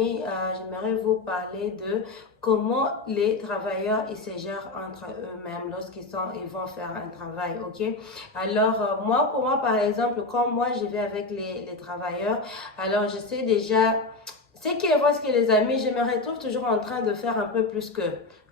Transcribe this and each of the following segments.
amis, j'aimerais vous parler de comment les travailleurs ils se gèrent entre eux-mêmes ils vont faire un travail, ok? Alors, pour moi, par exemple, quand moi je vais avec les travailleurs, alors je sais déjà, c'est qui est ce que les amis, je me retrouve toujours en train de faire un peu plus que.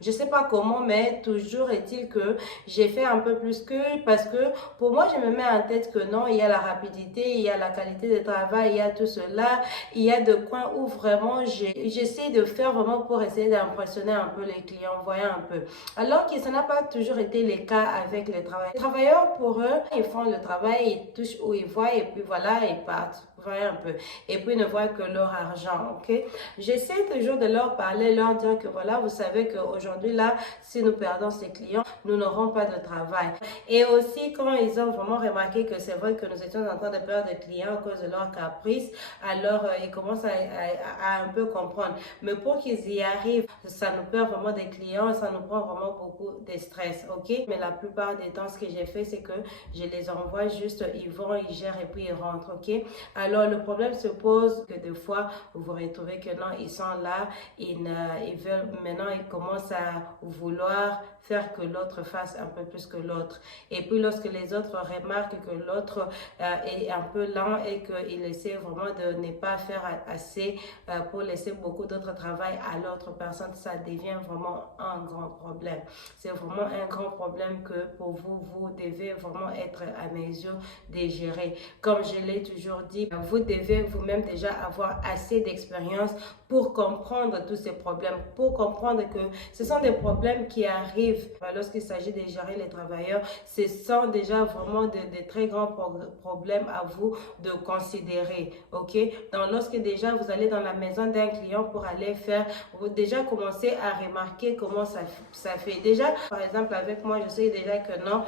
Je sais pas comment, mais toujours est-il que j'ai fait un peu plus que parce que pour moi, je me mets en tête que non, il y a la rapidité, il y a la qualité de travail, il y a tout cela, il y a de coins où vraiment j'essaie de faire vraiment pour essayer d'impressionner un peu les clients, voyez un peu. Alors que ça n'a pas toujours été le cas avec les travailleurs. Les travailleurs, pour eux, ils font le travail, ils touchent où ils voient et puis voilà, ils partent. Voyez un peu. Et puis, ils ne voient que leur argent, ok? J'essaie toujours de leur parler, leur dire que voilà, vous savez qu'aujourd'hui, là, si nous perdons ces clients, nous n'aurons pas de travail. Et aussi, quand ils ont vraiment remarqué que c'est vrai que nous étions en train de perdre des clients à cause de leur caprice, alors ils commencent à un peu comprendre. Mais pour qu'ils y arrivent, ça nous perd vraiment des clients, ça nous prend vraiment beaucoup de stress, ok? Mais la plupart des temps, ce que j'ai fait, c'est que je les envoie juste, ils vont, ils gèrent et puis ils rentrent, ok? Alors, le problème se pose que des fois, vous vous retrouvez que non, ils sont là, ils veulent, maintenant, ils commencent à vouloir faire que l'autre fasse un peu plus que l'autre. Et puis, lorsque les autres remarquent que l'autre est un peu lent et qu'il essaie vraiment de ne pas faire assez pour laisser beaucoup d'autres travail à l'autre personne, ça devient vraiment un grand problème. C'est vraiment un grand problème que pour vous, vous devez vraiment être à mesure de gérer. Comme je l'ai toujours dit, vous devez vous-même déjà avoir assez d'expérience pour comprendre tous ces problèmes, pour comprendre que ce sont des problèmes qui arrivent lorsqu'il s'agit de gérer les travailleurs. Ce sont déjà vraiment de très grands problèmes à vous de considérer, ok? Donc, lorsque déjà vous allez dans la maison d'un client pour aller faire, vous déjà commencez à remarquer comment ça fait. Déjà, par exemple, avec moi, je sais déjà que non,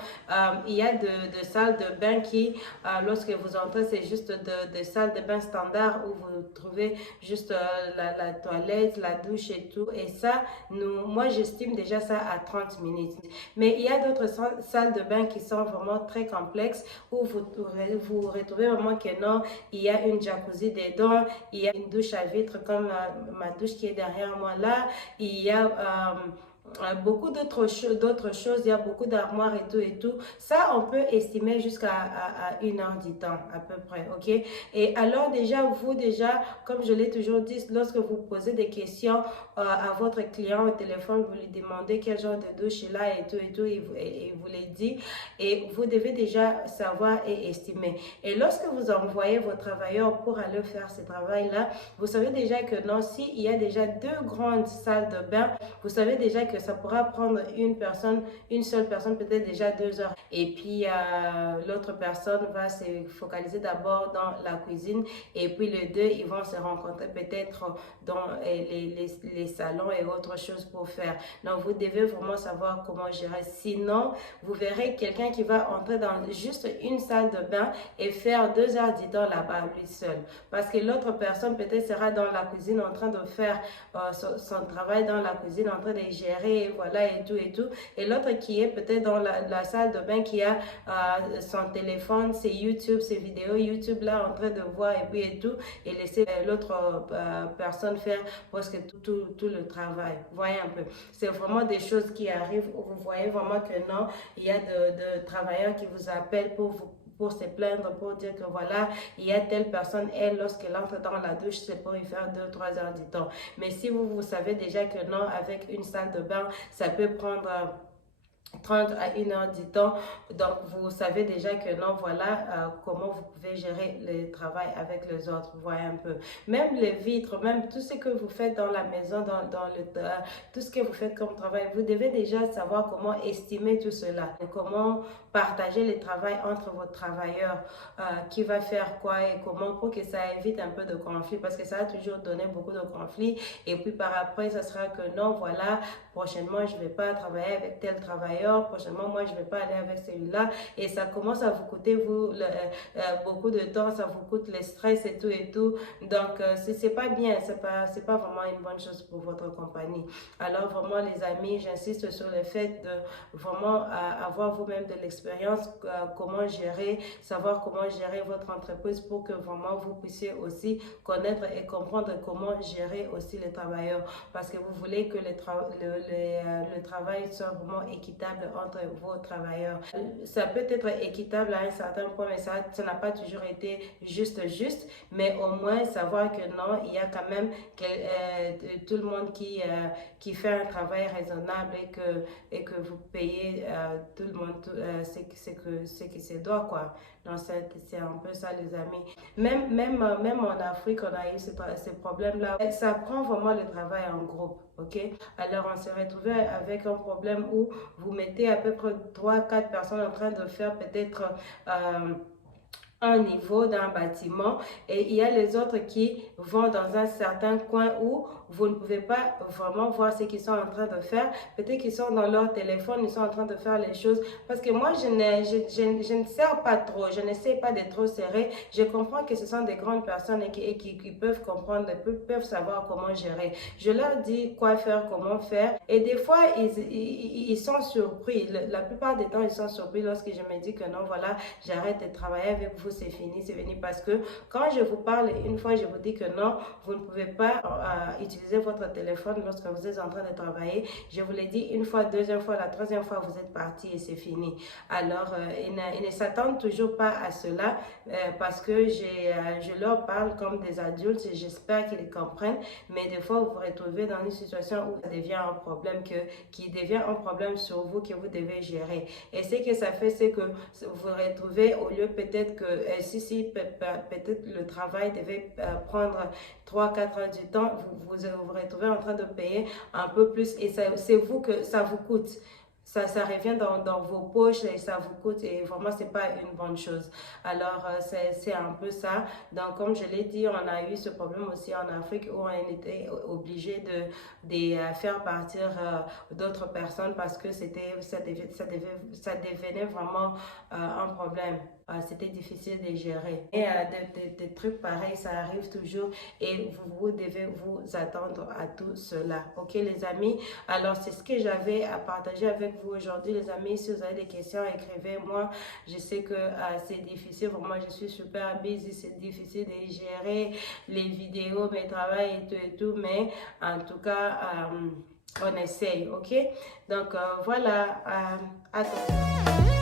il y a de salles de bain qui, lorsque vous entrez, c'est juste de salles de bain standard où vous trouvez juste la toilette, la douche et tout. Et ça, moi, j'estime déjà ça à 30 minutes. Mais il y a d'autres salles de bain qui sont vraiment très complexes où vous retrouvez vraiment que non, il y a une jacuzzi dedans, il y a une douche à vitre comme ma douche qui est derrière moi là, il y a beaucoup d'autres choses, il y a beaucoup d'armoires et tout et tout. Ça, on peut estimer jusqu'à à 1 heure du temps à peu près, ok? Et alors déjà, vous déjà, comme je l'ai toujours dit, lorsque vous posez des questions à votre client au téléphone, vous lui demandez quel genre de douche il a et tout, il vous les dit. Et vous devez déjà savoir et estimer. Et lorsque vous envoyez vos travailleurs pour aller faire ce travail-là, vous savez déjà que non, s'il y a déjà 2 grandes salles de bain, vous savez déjà que ça pourra prendre une seule personne, peut-être déjà 2 heures. Et puis, l'autre personne va se focaliser d'abord dans la cuisine et puis les deux, ils vont se rencontrer peut-être dans les salons et autres choses pour faire. Donc, vous devez vraiment savoir comment gérer. Sinon, vous verrez quelqu'un qui va entrer dans juste une salle de bain et faire 2 heures du temps là-bas, lui seul. Parce que l'autre personne peut-être sera dans la cuisine en train de faire son travail dans la cuisine, en train de gérer, voilà, et tout, et tout. Et l'autre qui est peut-être dans la salle de bain, qui a son téléphone, ses YouTube, ses vidéos YouTube là, en train de voir, et puis et tout, et laisser l'autre personne faire presque tout le travail. Vous voyez un peu. C'est vraiment des choses qui arrivent où vous voyez vraiment que non, il y a de travailleurs qui vous appellent pour se plaindre, pour dire que voilà, il y a telle personne, elle, lorsqu'elle entre dans la douche, c'est pour y faire 2 ou 3 heures du temps. Mais si vous savez déjà que non, avec une salle de bain, ça peut prendre 30 à 1 heure du temps. Donc, vous savez déjà que non, voilà comment vous pouvez gérer le travail avec les autres. Vous voyez un peu. Même les vitres, même tout ce que vous faites dans la maison, tout ce que vous faites comme travail, vous devez déjà savoir comment estimer tout cela. Et comment partager le travail entre vos travailleurs, qui va faire quoi et comment pour que ça évite un peu de conflit. Parce que ça a toujours donné beaucoup de conflits. Et puis par après, ça sera que non, voilà, prochainement, je ne vais pas travailler avec tel travailleur travailleur, prochainement, moi, je vais pas aller avec celui-là. Et ça commence à vous coûter, beaucoup de temps, ça vous coûte le stress et tout et tout. Donc, c'est pas bien, c'est pas vraiment une bonne chose pour votre compagnie. Alors, vraiment, les amis, j'insiste sur le fait de vraiment avoir vous-même de l'expérience, comment gérer, savoir comment gérer votre entreprise pour que vraiment vous puissiez aussi connaître et comprendre comment gérer aussi les travailleurs. Parce que vous voulez que le travail soit vraiment équitable entre vos travailleurs. Ça peut être équitable à un certain point, mais ça n'a pas toujours été juste, mais au moins savoir que non, il y a quand même tout le monde qui fait un travail raisonnable et que vous payez tout le monde ce qui se doit, quoi. Donc, c'est un peu ça, les amis. Même en Afrique, on a eu ces problèmes-là. Ça prend vraiment le travail en groupe, ok? Alors, on s'est retrouvé avec un problème où vous mettez à peu près 3-4 personnes en train de faire peut-être un niveau d'un bâtiment et il y a les autres qui vont dans un certain coin où vous ne pouvez pas vraiment voir ce qu'ils sont en train de faire. Peut-être qu'ils sont dans leur téléphone, ils sont en train de faire les choses. Parce que moi, je ne sers pas trop, je n'essaie pas d'être trop serré. Je comprends que ce sont des grandes personnes et qui peuvent comprendre, peuvent savoir comment gérer. Je leur dis quoi faire, comment faire. Et des fois, ils sont surpris. La plupart des temps, ils sont surpris lorsque je me dis que non, voilà, j'arrête de travailler avec vous, c'est fini, parce que quand je vous parle, une fois, je vous dis que non, vous ne pouvez pas utiliser votre téléphone lorsque vous êtes en train de travailler. Je vous l'ai dit une fois, deuxième fois, la troisième fois, vous êtes parti et c'est fini. Alors, ils ne s'attendent toujours pas à cela parce que je leur parle comme des adultes et j'espère qu'ils comprennent. Mais des fois, vous vous retrouvez dans une situation où ça devient un problème qui devient un problème sur vous que vous devez gérer. Et ce que ça fait, c'est que vous vous retrouvez au lieu peut-être que si peut-être le travail devait prendre 3-4 heures du temps, vous vous retrouvez en train de payer un peu plus et c'est vous que ça vous coûte. Ça revient dans vos poches et ça vous coûte et vraiment c'est pas une bonne chose. Alors c'est un peu ça. Donc comme je l'ai dit, on a eu ce problème aussi en Afrique où on était obligé de faire partir d'autres personnes parce que ça devenait vraiment un problème. C'était difficile de gérer. Et des trucs pareils, ça arrive toujours et vous devez vous attendre à tout cela. Ok les amis? Alors c'est ce que j'avais à partager avec vous aujourd'hui les amis. Si vous avez des questions, écrivez-moi. Je sais que c'est difficile. Vraiment, je suis super busy. C'est difficile de gérer les vidéos, mes travails et tout. Mais en tout cas, on essaye. Ok? Donc voilà. À tout.